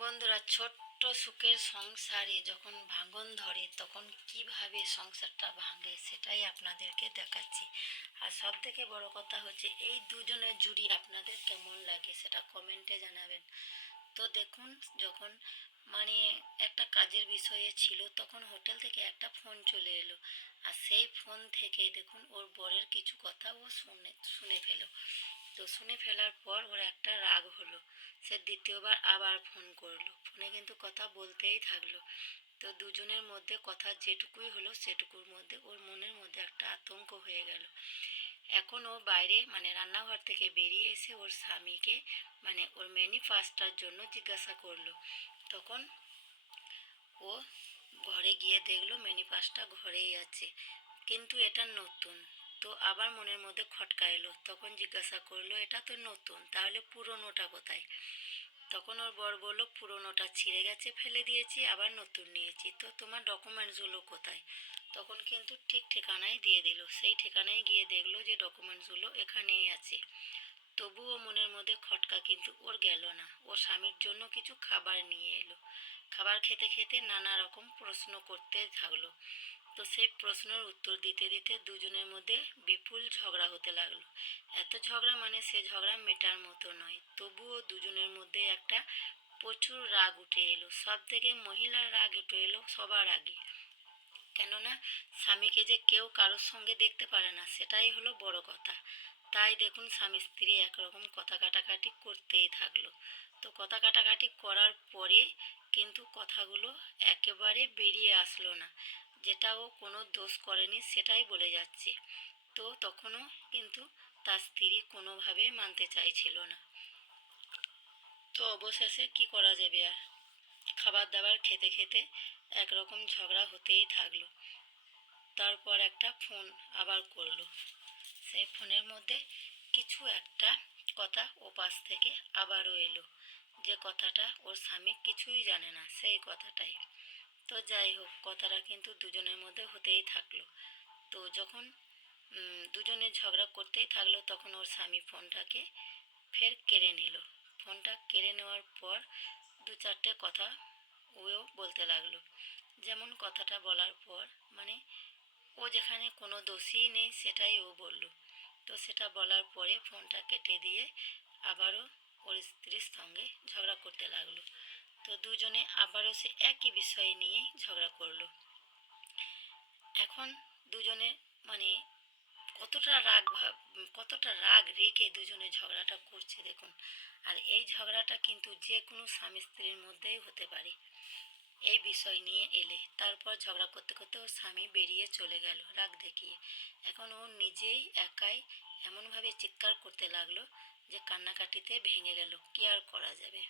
বন্ধুরা, ছোট্ট সুখের সংসারে যখন ভাঙন ধরে তখন কিভাবে সংসারটা ভাঙে সেটাই আপনাদেরকে দেখাচ্ছি। আর সব থেকে বড় কথা হচ্ছে এই দুজনের জুড়ি আপনাদের কেমন লাগে সেটা কমেন্টে জানাবেন। তো দেখুন, যখন মানে একটা কাজের বিষয়ে ছিল তখন হোটেল থেকে একটা ফোন চলে এলো। আর সেই ফোন থেকে দেখুন ওর বরের কিছু কথা ও শুনে ফেলো। তো শুনে ফেলার পর ওর একটা রাগ হলো। সে দ্বিতীয়বার আবার ফোন করলো, ফোনে কিন্তু কথা বলতেই থাকলো। তো দুজনের মধ্যে কথা যেটুকুই হলো সেটুকুর মধ্যে ওর মনের মধ্যে একটা আতঙ্ক হয়ে গেল। এখন ও বাইরে রান্নাঘর থেকে বেরিয়ে এসে ওর স্বামীকে ওর ম্যানিফেস্টোর জন্য জিজ্ঞাসা করলো। তখন ও ঘরে গিয়ে দেখলো ম্যানিফেস্টোটা ঘরেই আছে, কিন্তু এটা নতুন। তো আবার মনের মধ্যে খটকা এলো, তখন জিজ্ঞাসা করলো এটা তো নতুন, তাহলে পুরনোটা কোথায়? তখন ওর বর বললো পুরনোটা ছিঁড়ে গেছে, ফেলে দিয়েছি, আবার নতুন নিয়েছি, তো তোমার ডকুমেন্টসগুলো কোথায়? তখন কিন্তু ঠিক ঠিকানায় দিয়ে দিল। সেই ঠিকানায় গিয়ে দেখলো যে ডকুমেন্টসগুলো এখানেই আছে। তবুও মনের মধ্যে খটকা কিন্তু ওর গেল না। ও স্বামীর জন্য কিছু খাবার নিয়ে এলো। খাবার খেতে খেতে নানা রকম প্রশ্ন করতে থাকলো। তো সেই প্রশ্নের উত্তর দিতে দিতে দুজনের মধ্যে বিপুল ঝগড়া হতে লাগলো। এত ঝগড়া সে ঝগড়া মেটার মতো নয়। তবুও দুজনের মধ্যে একটা প্রচুর রাগ উঠে এলো। সব থেকে মহিলার রাগ উঠে এলো সবার আগে। কেননা স্বামীকে যে কেউ কারোর সঙ্গে দেখতে পারে না, সেটাই হলো বড় কথা। তাই দেখুন, স্বামী স্ত্রী একরকম কথা কাটাকাটি করতেই থাকলো। তো কথা কাটাকাটি করার পরে কিন্তু কথাগুলো একেবারে বেরিয়ে আসলো না। যেটা ও কোনো দোষ করেনি সেটাই বলে যাচ্ছে। তো তখনও কিন্তু তার স্ত্রী কোনোভাবে মানতে চাইছিল না। তো অবশেষে কি করা যাবে আর, খাবার দাবার খেতে খেতে একরকম ঝগড়া হতেই থাকলো। তারপর একটা ফোন আবার করলো। সেই ফোনের মধ্যে কিছু একটা কথা ওপাশ থেকে আবারও এলো, যে কথাটা ওর স্বামী কিছুই জানে না, সেই কথাটাই। তো যাই হোক, কথাটা কিন্তু দুজনের মধ্যে হতেই থাকলো। তো যখন দুজনে ঝগড়া করতেই থাকলো তখন ওর স্বামী ফোনটাকে ফের কেড়ে নিল। ফোনটা কেড়ে নেওয়ার পর দু চারটে কথা ওও বলতে লাগলো। যেমন কথাটা বলার পর ও যেখানে কোনো দোষই নেই সেটাই ও বলল। তো সেটা বলার পরে ফোনটা কেটে দিয়ে আবারও ওর স্ত্রীর সঙ্গে ঝগড়া করতে লাগলো। তো দুজনে আবারও সে একই বিষয় নিয়েই ঝগড়া করলো। এখন দুজনে মানে কতটা রাগ রেখে দুজনে ঝগড়াটা করছে দেখুন। আর এই ঝগড়াটা কিন্তু যে কোনো স্বামী স্ত্রীর মধ্যেই হতে পারে এই বিষয় নিয়ে এলে। তারপর ঝগড়া করতে করতে ওর স্বামী বেরিয়ে চলে গেল রাগ দেখিয়ে। এখন ও নিজেই একাই এমনভাবে চিৎকার করতে লাগলো যে কান্নাকাটিতে ভেঙে গেল। কি আর করা যাবে।